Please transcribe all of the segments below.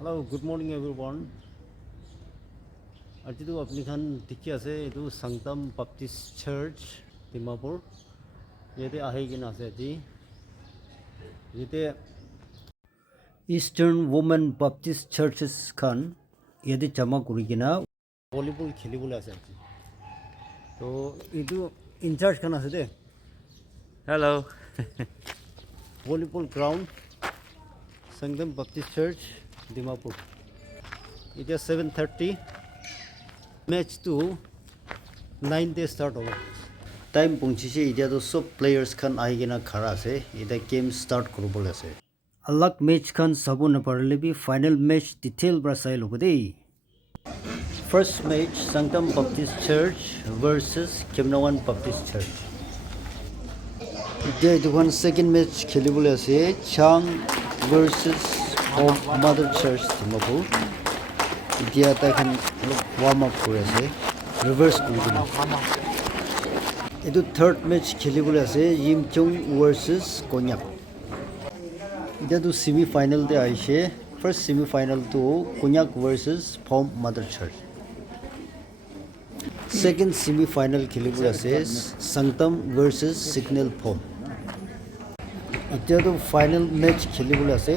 Hello, good morning everyone. আজি তো আপনি খান দেখি আছে এটো Sangtam Baptist Church Dimapur. Yete ahi gina ase আজি. Yete Eastern Women Baptist Churches khan yete jama kuri gina volleyball খেলিবলৈ আছে আজি. তো এটো ইনচার্জ খান আছে দে. Hello. Volleyball ground Sangtam Baptist Church Dimapur. It is 7:30. Match 2 9 day start over. Time pungchiche idia to sob players khan aigena khara ase. Ida game start korobole ase. Alak match khan sabu na parle bi final match detail bra sai lobode. First match Sangtam Baptist Church versus Nagaland Baptist Church. Idia dukan second match khelibole ase. Chang versus Mother Church Dimapur. Idia ta khan warm up kore ase reverse kore dina edu third match khelibole ase Yimchung versus Konyak idia tu semi final de aise first semi final to Konyak versus Form Mother Church second semi final khelibole ase Sangtam versus Signal Form idia tu final match khelibole ase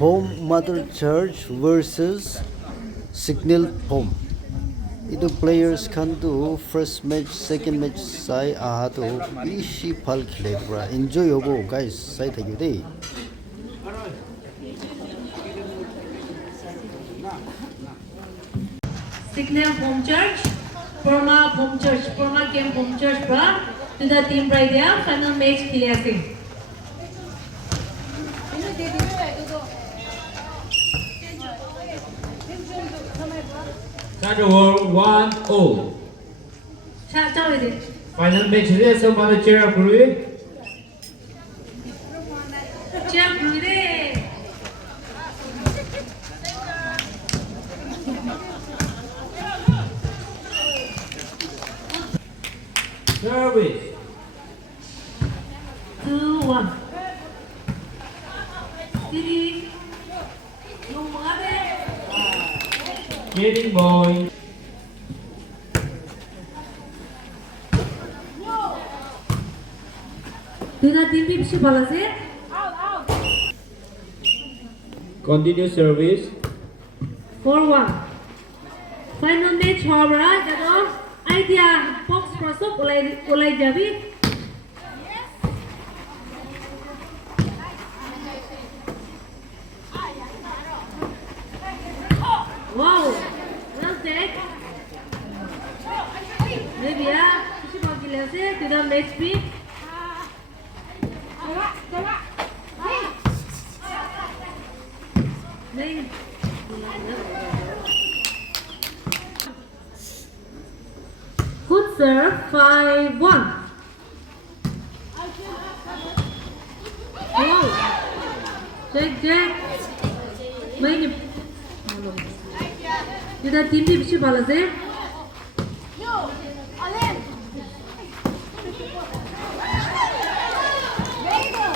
Form Mother Church versus Signal Home. Ito players can do first match, second match sai aha to bishi phal khile pura enjoy hobo guys sai thank you day. Signal Home Church, Burma Home Church, Burma Camp Home Church pra to the team right there final match khile ase. One all. Final match is some other chair Guru. Service. 2-1. Getting boy. Continue service. 4-1. Final match hobra jado idea box prosop ulai jabi. Wow, well take. Maybe kisi bagile ase to the match speed. Good serve, 5-1. Oh, Jack. Main Kita team ni bisa balas eh.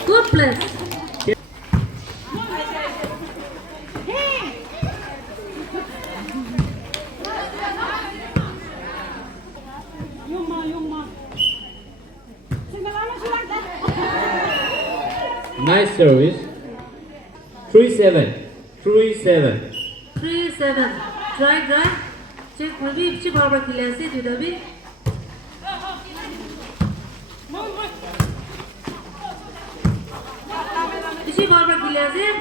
Good play. Nice service. 3-7. 3-7. 3-7. Drive. Check maybe if she barber kills it, you know me. If she barber kills it.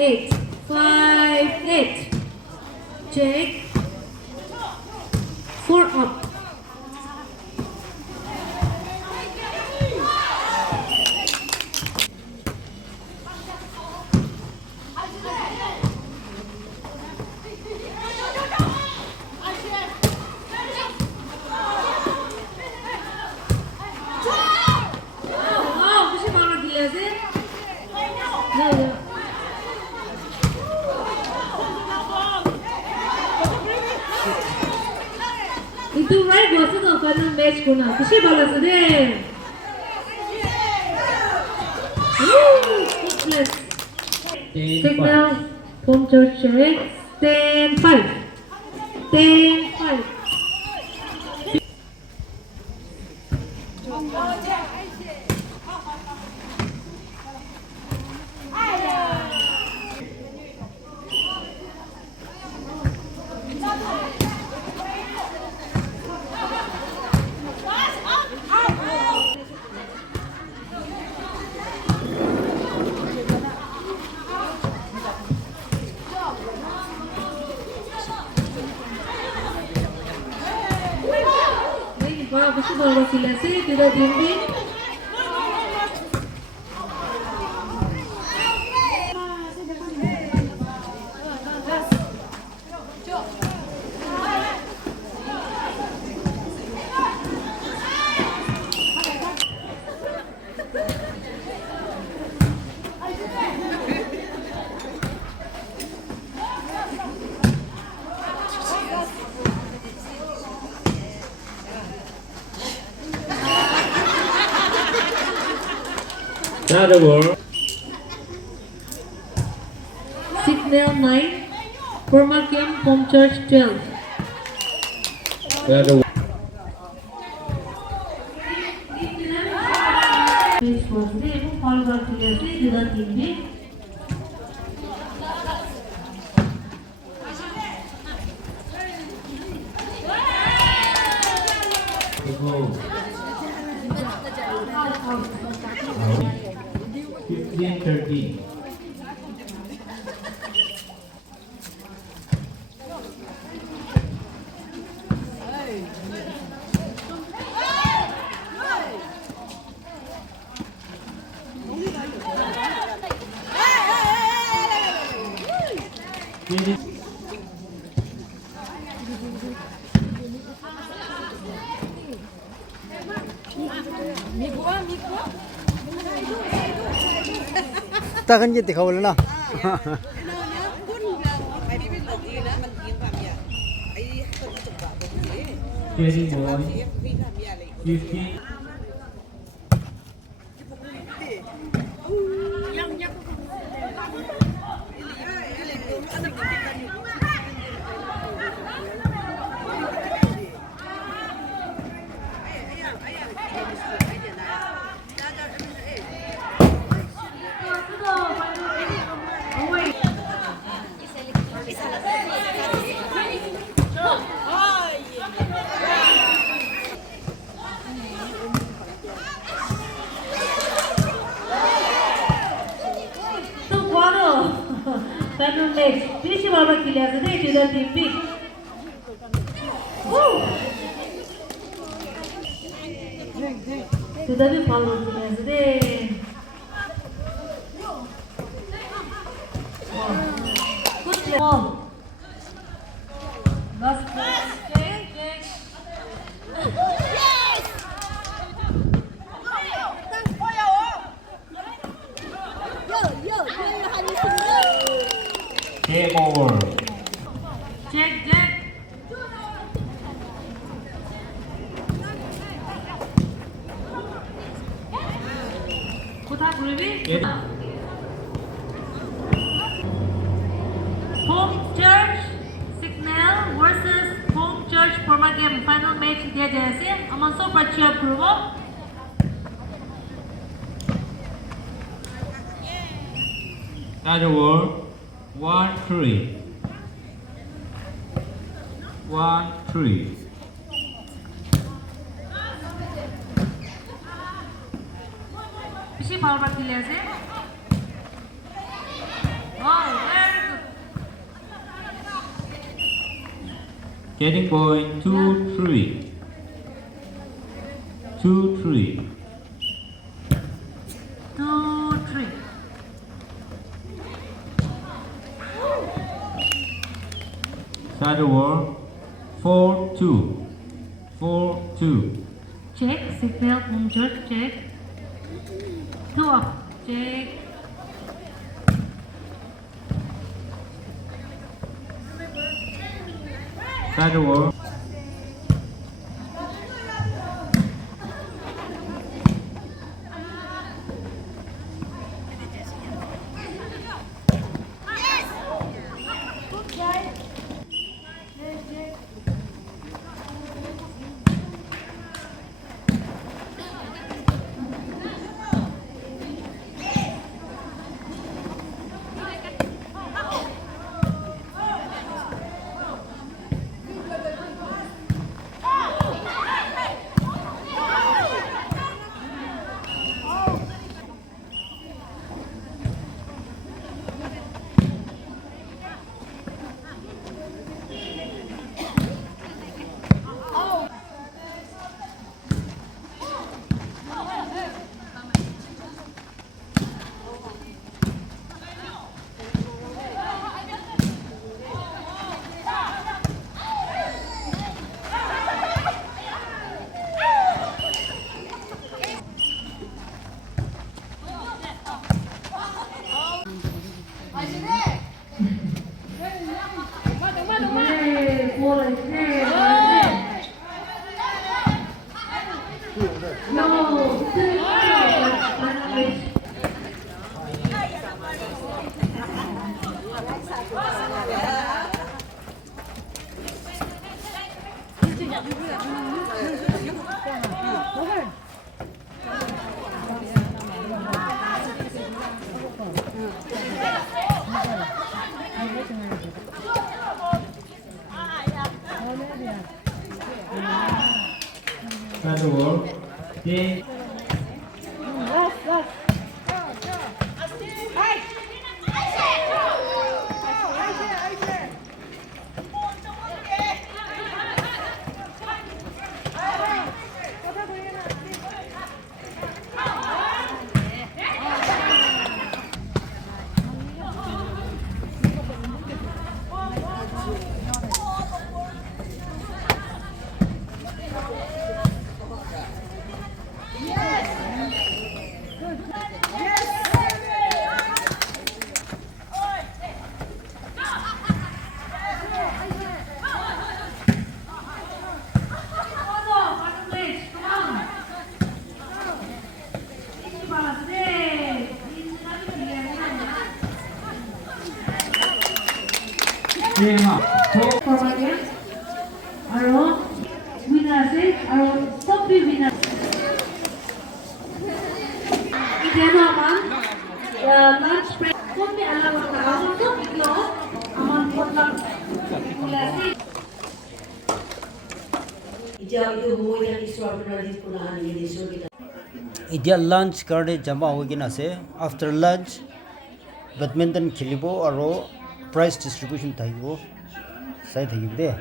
Eight. 5-8. Check. 4 up. match kuna. Kishi balası de. Hopeless. Signal. Home church check. 10-5. 10-5. Gusto bawa sila tidak dinding. Another word. Signal 9. Formal Camp Home Church 12. Another word. Go. 15-13. Takkan jadi kau lena. Getting boy. 15. Final match. Kishi baba kiliyası da itiyor timpi. Sudah bir palu kiliyası da. Good play. Last pass. Check. Game over. Check. Kutak Ruby. Home Church Signal versus Home Church Formal Game final match dia jaya aman so bersiap dulu. Another word. 1-3. 1-3. Kishi power back kiliyası. Oh, very good. Getting point 2-3. 2-3. 2-3. Another word. 4-2. 4-2. Check signal Home Church check. 2 up. Check. Another word. No, final match. Third over. Game. Game up. Formatnya, aro winner sih, aro stop winner. Ini apa? Lunch break. Kami alam kamu tuh itu aman potong simulasi. এতিয়া lunch কাৰণে জমা হৈ কিনে আছে after lunch badminton খেলিব আৰু prize distribution থাকিব চাই থাকিব দেই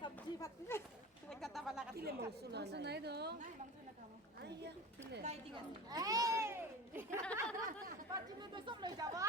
सब्जी भात कता वाला का दिले सुनाई दो आइया लाई दिगा ए पाची में तो सब ले जावा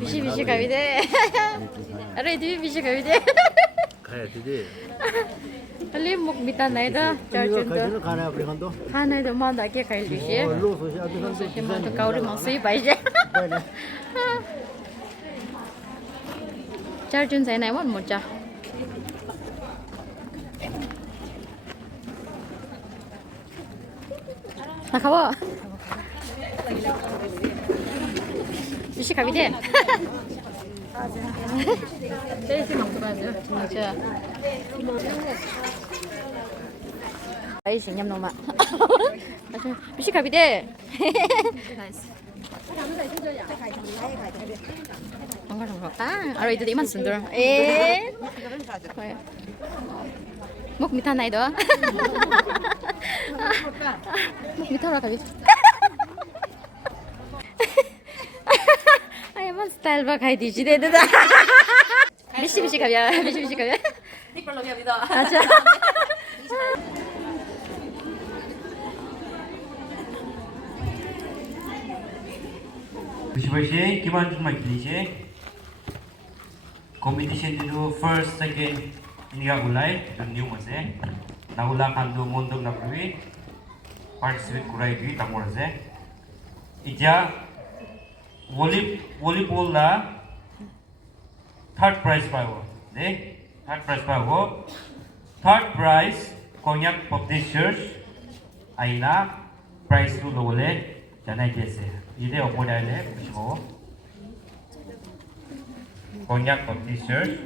Bishi bishi kami deh. Aduh itu bishi kami deh. खाया दिदी Ali muk bita naik dah. 이거 가지는 가나 우리 간도 Kana itu mana dah kaya kaya bishi. 로 소시 아들 간도 Cuma tu kau rumah sih baik. Charjun saya naik mana muda. Nak kau? Bishi kami deh. Saya sih mampu aja. Macam. Saya sih nyam nama. Bishi kami deh. Enggak enggak. Aduh itu di mana sundur? Muk minta naik doa. Muk minta lah kami. Ayam style bah khai di sini tu dah. Bishi bishi kami ya, bishi bishi kami. Ini perlu kami dah. Acha. Bishi bishi, kiman tu mai kili je. Competition itu first, second, ini agak ulai, dan new masih. Nagula kandu mondok nak beri. participate kurai dui tamor ase. Itia volleyball la third prize paibo. De third prize paibo. Third prize Konyak Baptist Church aina prize tu lole janai dese. Ide opodai le bismo. Konyak Baptist Church.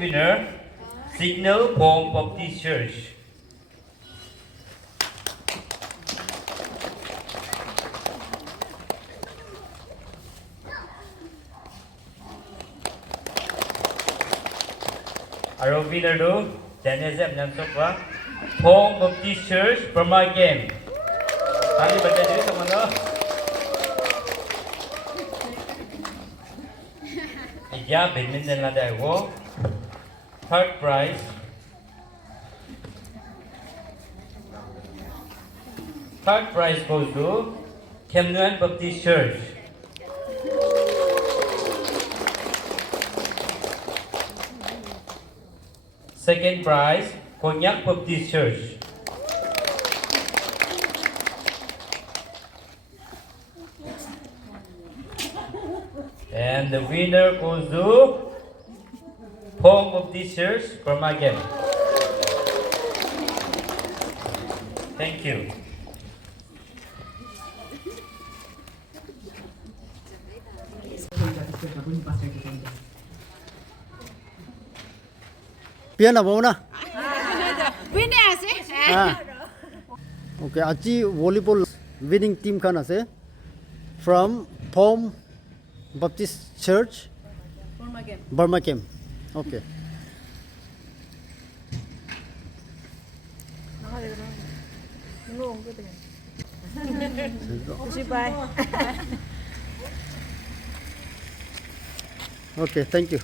Winner, Signal Home Baptist Church. Our winner do Janezem Nansokwa Home Baptist Church Burma Game. Tali baca diri teman-teman. Ija badminton lada go. Third prize. Third prize goes to Nagaland Baptist Church. Second prize, Konyak Baptist Church. And the winner goes to Home Baptist Church from again. Thank you. Pian na bauna. Winner ase. Okay, aji volleyball winning team kan ase from Home Baptist Church Burma Camp. Okay. Okay, thank you.